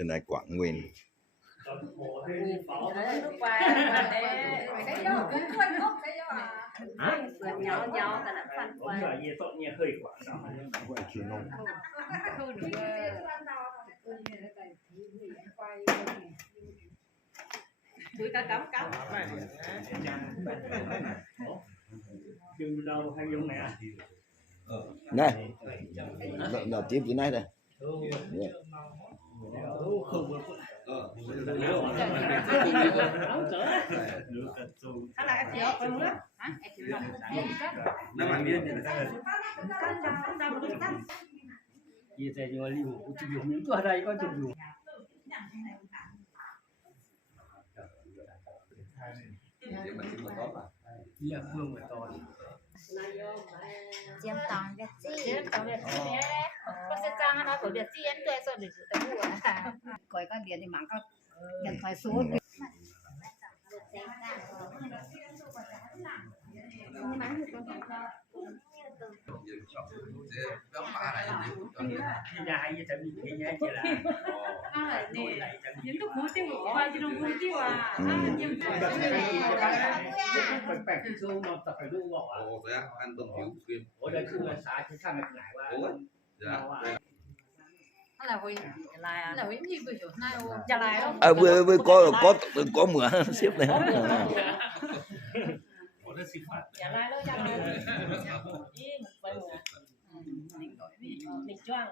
เป็นนายกวางเวนnày là tiếp thế này đây Chiếm tòng Việt Chi có sẽ trang nó của Việt Chi em tuệ rồi để giữ tới mùa coi các điện thì mạng các điện thoại số những lúc hú tiêu của ba chỉ đồng hú tiêu à nhưngแปลกๆที่สู้มาตัดไปดูบอกว่า Ồ, thế á? Ăn tôm hữu xuyên. โอ้ได้คือภาษาที่ทำให้หลายว่า Dạ. là hồi là hồi gì vừa rồi nay trả lại không à vừa có mửa xếp này trả lại đâu trả lại đi một vài mùa mình choang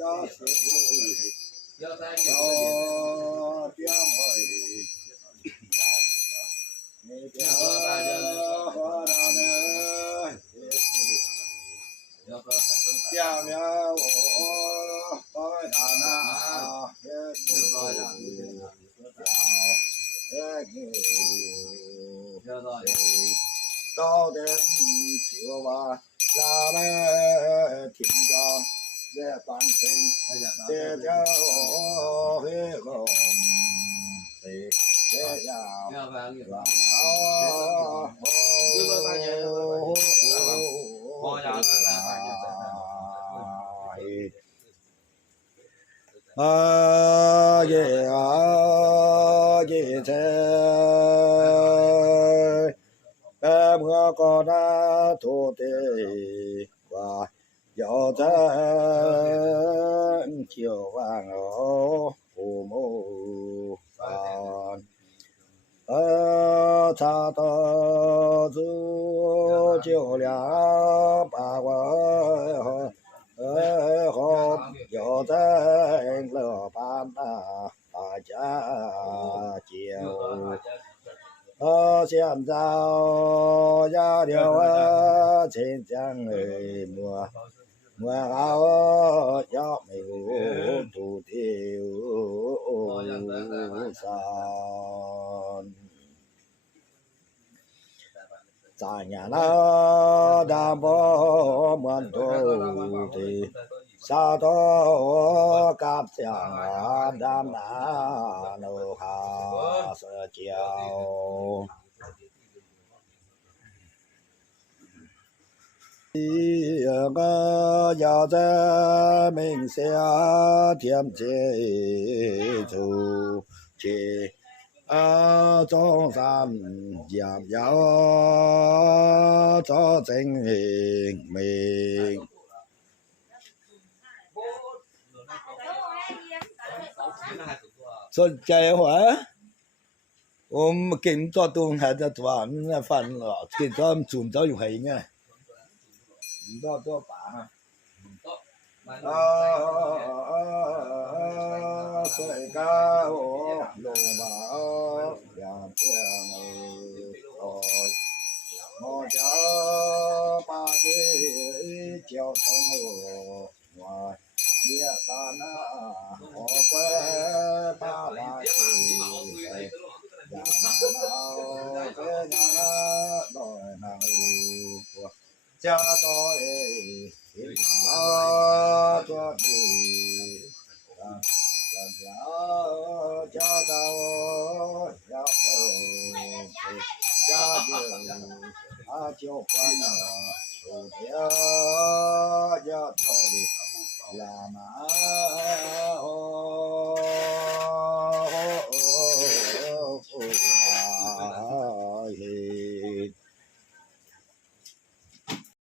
ย要在你到的就话拉来听着也反正这条黑龙的也要要不然你拉เมื่อก่อนทุเตว่า要在就忘哦父母饭查到主就了把我好要在了班大家就现在呀了亲江莫好要没有土地山咱呀那大波满土地沙多甲江啊南那路哈社交个要在明下天界出去中山也要做正明สนใจหัวผมกินตัวตุงหาจะตัวมันฟันหรอกินตัวจุ่มเจ้าอยู่ไหนไงตัวป่าสวยก้าวลงมาอย่าเพียงโอ้ยมอจ้าปาเจ้เจ้าสงว่าเดียตานาโอ้เป้ปาลาอย่าเอาเป้ยาลอยนาจ้าตัวเอ๋ตัวดีจ้าตัวอยาจ้าเดียวอาเจ้าฟันโอ้เดียวจ้าตัวลามา